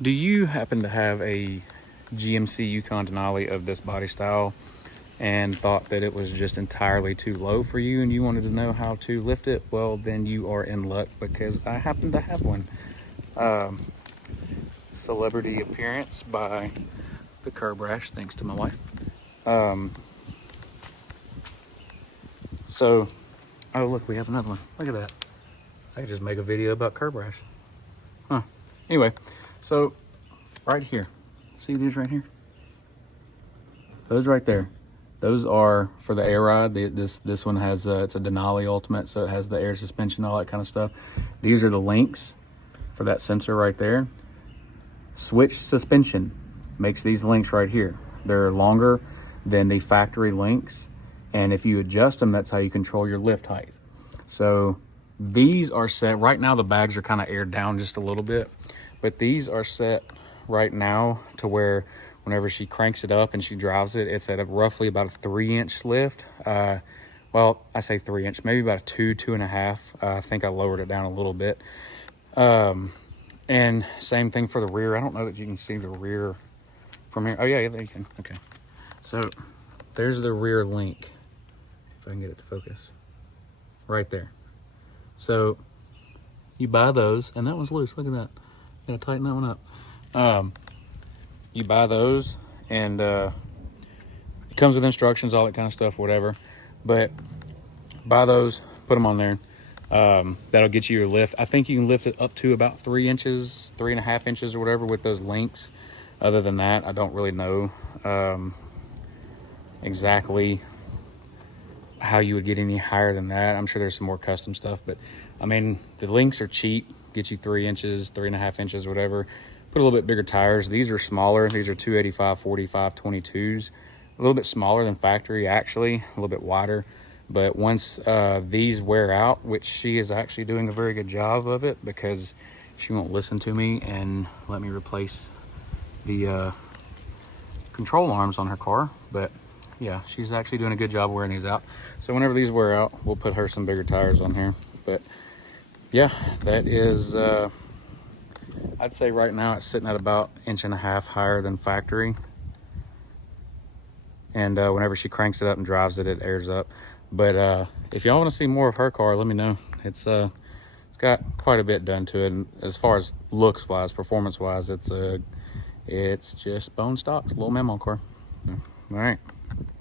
Do you happen to have a GMC Yukon Denali of this body style and thought that it was just entirely too low for you and you wanted to know how to lift it? Well, then you are in luck, because I happen to have one. Celebrity appearance by the curb rash, thanks to my wife. So, oh look, we have another one. Look at that. I could just make a video about curb rash. Huh. Anyway, so right here, see these right here? Those right there, those are for the air ride. This one has, it's a Denali Ultimate, so it has the air suspension, all that kind of stuff. These are the links for that sensor right there. Switch suspension makes these links right here. They're longer than the factory links, and if you adjust them, that's how you control your lift height. So these are set, right now the bags are kind of aired down just a little bit, but these are set right now to where whenever she cranks it up and she drives it, it's at roughly about a 3-inch lift. Well, I say 3-inch, maybe about a 2.5. I think I lowered it down a little bit. And same thing for the rear. I don't know that you can see the rear from here. Oh yeah, there you can. Okay. So there's the rear link, if I can get it to focus. Right there. So you buy those, and that one's loose. Look at that. Gotta tighten that one up. You buy those, and it comes with instructions, all that kind of stuff, whatever. But buy those, put them on there. That'll get you your lift. I think you can lift it up to about 3 inches, 3.5 inches or whatever with those links. Other than that, I don't really know exactly how you would get any higher than that. I'm sure there's some more custom stuff, but I mean, the links are cheap, get you 3 inches, 3.5 inches, whatever. Put a little bit bigger tires. These are smaller. These are 285, 45, 22s. A little bit smaller than factory, actually, a little bit wider. But once these wear out, which she is actually doing a very good job of it, because she won't listen to me and let me replace the control arms on her car. But yeah, she's actually doing a good job wearing these out. So whenever these wear out, we'll put her some bigger tires on here. But yeah, that is, I'd say right now it's sitting at about 1.5 inches higher than factory. And whenever she cranks it up and drives it, it airs up. But if y'all want to see more of her car, let me know. It's got quite a bit done to it, and as far as looks wise, performance wise, it's just bone stock. It's a little memo car. All right.